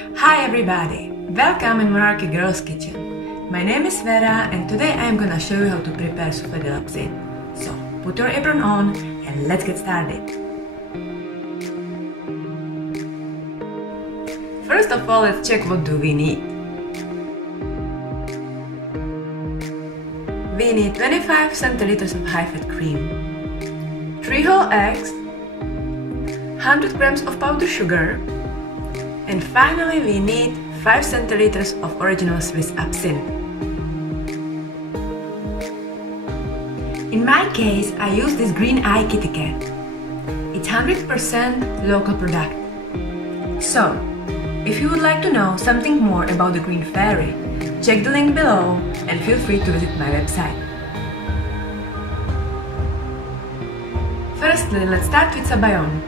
Hi everybody! Welcome in MonarchyGirl's kitchen. My name is Vera and today I am gonna show you how to prepare Soufflé Glacé. So put your apron on and let's get started. First of all, let's check what do we need. We need 25 centiliters of high-fat cream, 3 whole eggs, 100 grams of powdered sugar, and finally we need 5 centiliters of original Swiss absinthe. In my case, I use this green eye kitty cat. It's 100% local product. So, if you would like to know something more about the green fairy, check the link below and feel free to visit my website. Firstly, let's start with Sabayon.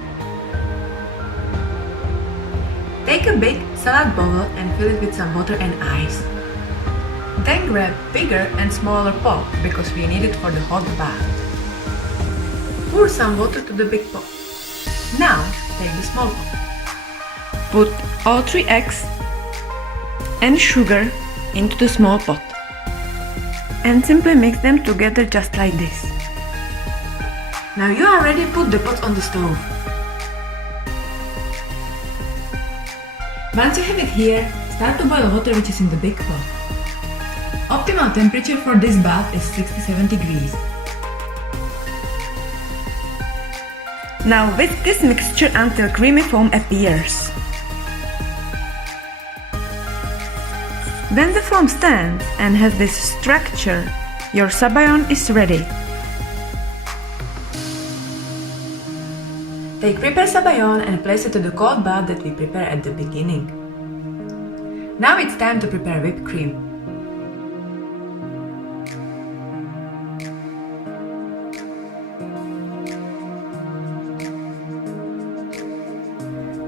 Take a big salad bowl and fill it with some water and ice. Then grab bigger and smaller pot because we need it for the hot bath. Pour some water to the big pot. Now take the small pot. Put all 3 eggs and sugar into the small pot and simply mix them together just like this. Now you are ready to put the pot on the stove. Once you have it here, start to boil water which is in the big pot. Optimal temperature for this bath is 67 degrees. Now whisk this mixture until creamy foam appears. When the foam stands and has this structure, your Sabayon is ready. Take prepared Sabayon and place it to the cold bath that we prepared at the beginning. Now it's time to prepare whipped cream.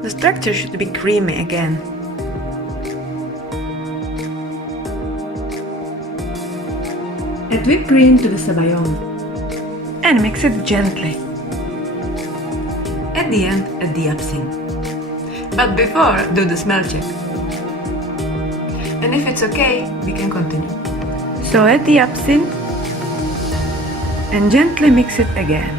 The structure should be creamy again. Add whipped cream to the Sabayon and mix it gently. At the end, add the absinthe. But before, do the smell check. And if it's okay, we can continue. So add the absinthe and gently mix it again.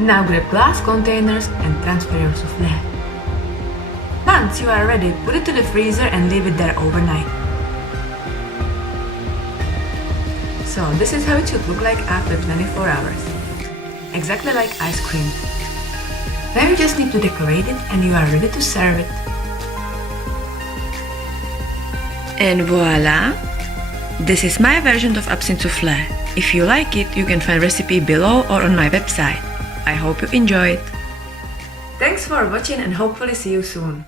Now grab glass containers and transfer your soufflé. Once you are ready, put it to the freezer and leave it there overnight. So this is how it should look like after 24 hours. Exactly like ice cream. Then you just need to decorate it and you are ready to serve it. And voila! This is my version of absinthe soufflé. If you like it, you can find recipe below or on my website. I hope you enjoyed. Thanks for watching and hopefully see you soon.